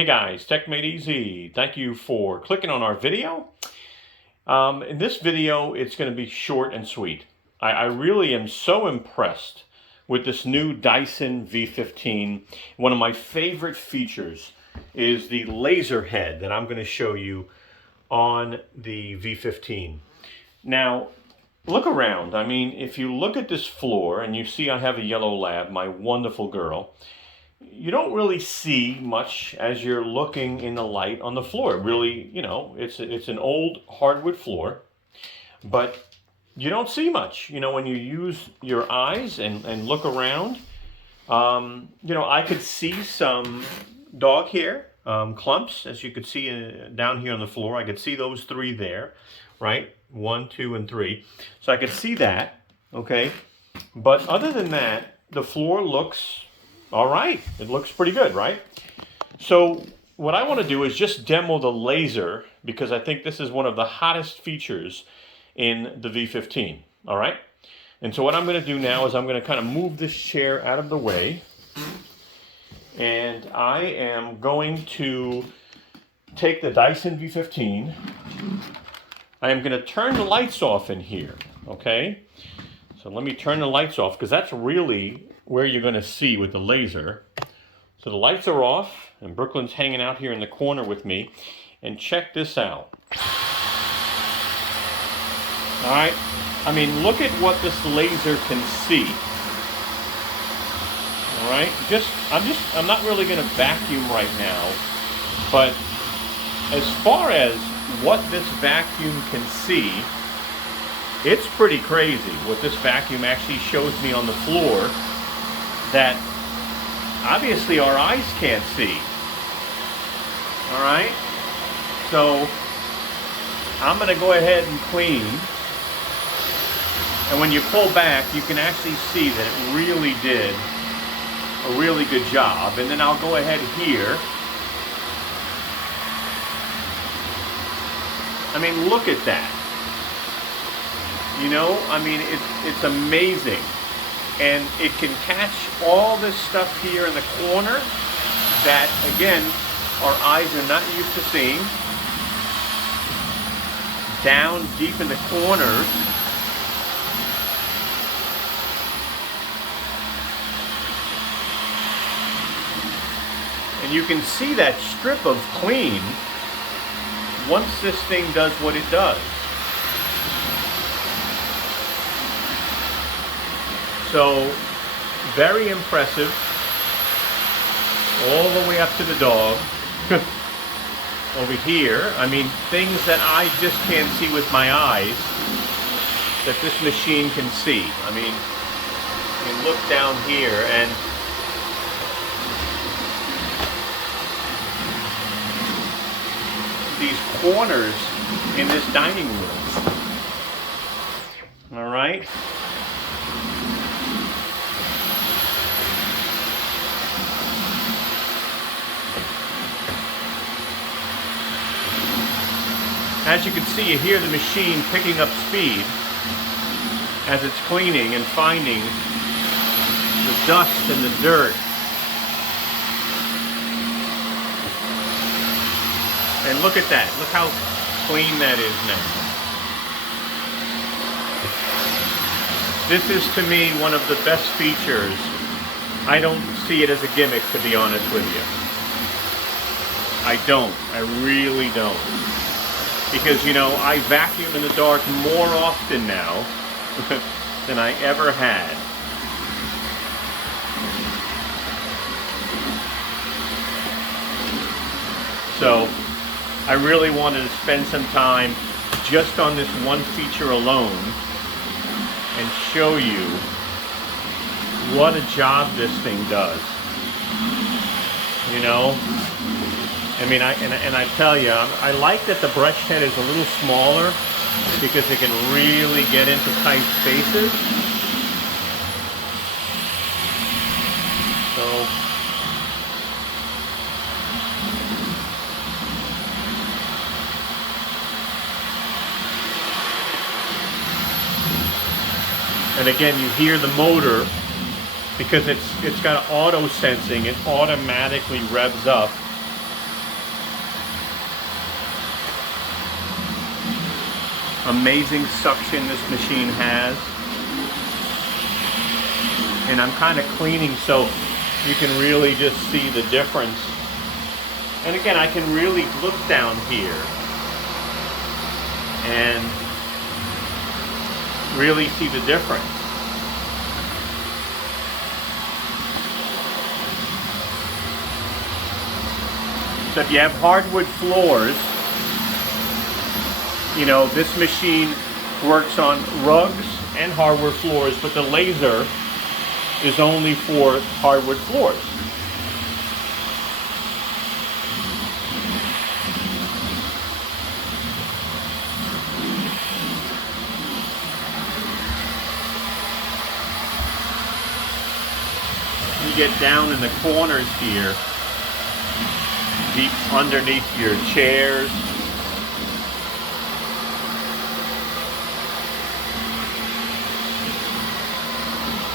Hey guys, techmadeezy. Thank you for clicking on our video. In this video, it's going to be short and sweet. I really am so impressed with this new Dyson V15. One of my favorite features is the laser head that I'm going to show you on the V15. Now, look around. I mean, if you look at this floor and you see I have a yellow lab, my wonderful girl, you don't really see much as you're looking in the light on the floor. Really, you know, it's an old hardwood floor, but you don't see much, you know, when you use your eyes and look around. You know, I could see some dog hair clumps, as you could see down here on the floor. I could see those three there, right? 1, 2, and 3. So I could see that, okay? But other than that, the floor looks all right. It looks pretty good, right? So what I want to do is just demo the laser, because I think this is one of the hottest features in the V15, all right? And so what I'm going to do now is I'm going to kind of move this chair out of the way, and I am going to take the Dyson V15. I am going to turn the lights off in here, okay? So let me turn the lights off, because that's really where you're going to see with the laser. So the lights are off, and Brooklyn's hanging out here in the corner with me. And check this out. All right, I mean, look at what this laser can see. All right, I'm not really going to vacuum right now, but as far as what this vacuum can see, it's pretty crazy what this vacuum actually shows me on the floor that obviously our eyes can't see. All right, so I'm going to go ahead and clean, and when you pull back, you can actually see that it really did a really good job. And then I'll go ahead here. I mean, look at that. You know, I mean, it's amazing. And it can catch all this stuff here in the corner that, again, our eyes are not used to seeing. Down deep in the corners. And you can see that strip of clean once this thing does what it does. So, very impressive, all the way up to the dog. Over here, I mean, things that I just can't see with my eyes, that this machine can see. I mean, you look down here and these corners in this dining room. All right. As you can see, you hear the machine picking up speed as it's cleaning and finding the dust and the dirt. And look at that. Look how clean that is now. This is, to me, one of the best features. I don't see it as a gimmick, to be honest with you. I don't. I really don't. Because, you know, I vacuum in the dark more often now than I ever had. So, I really wanted to spend some time just on this one feature alone and show you what a job this thing does. You know? I mean, I tell you, I like that the brush head is a little smaller because it can really get into tight spaces. So, and again, you hear the motor because it's got auto sensing. It automatically revs up amazing suction this machine has. And I'm kind of cleaning so you can really just see the difference. And again, I can really look down here and really see the difference. So if you have hardwood floors, you know, this machine works on rugs and hardwood floors, but the laser is only for hardwood floors. You get down in the corners here, deep underneath your chairs.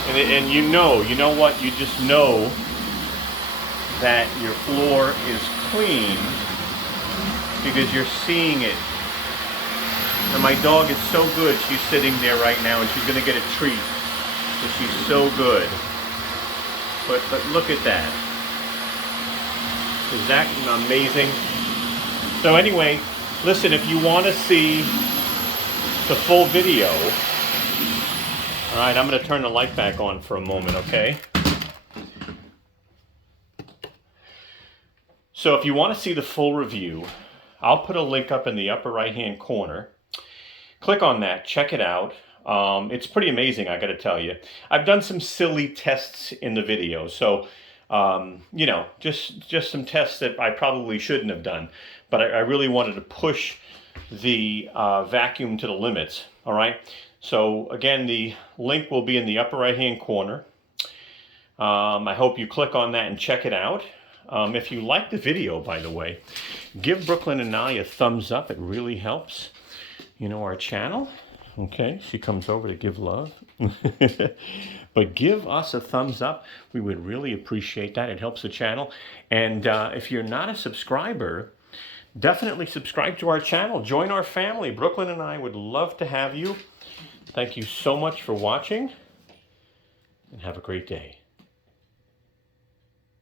And you know what? You just know that your floor is clean because you're seeing it. And my dog is so good. She's sitting there right now and she's going to get a treat. But she's so good. But look at that. Is that amazing? So anyway, listen, if you want to see the full video, all right, I'm going to turn the light back on for a moment, okay? So if you want to see the full review, I'll put a link up in the upper right-hand corner. Click on that, check it out. It's pretty amazing, I got to tell you. I've done some silly tests in the video, so you know, just some tests that I probably shouldn't have done, but I really wanted to push the vacuum to the limits. All right. So again, the link will be in the upper right-hand corner. I hope you click on that and check it out. If you like the video, by the way, give Brooklyn and I a thumbs up. It really helps, you know, our channel. Okay, she comes over to give love. But give us a thumbs up. We would really appreciate that. It helps the channel. And if you're not a subscriber, definitely subscribe to our channel. Join our family. Brooklyn and I would love to have you. Thank you so much for watching, and have a great day.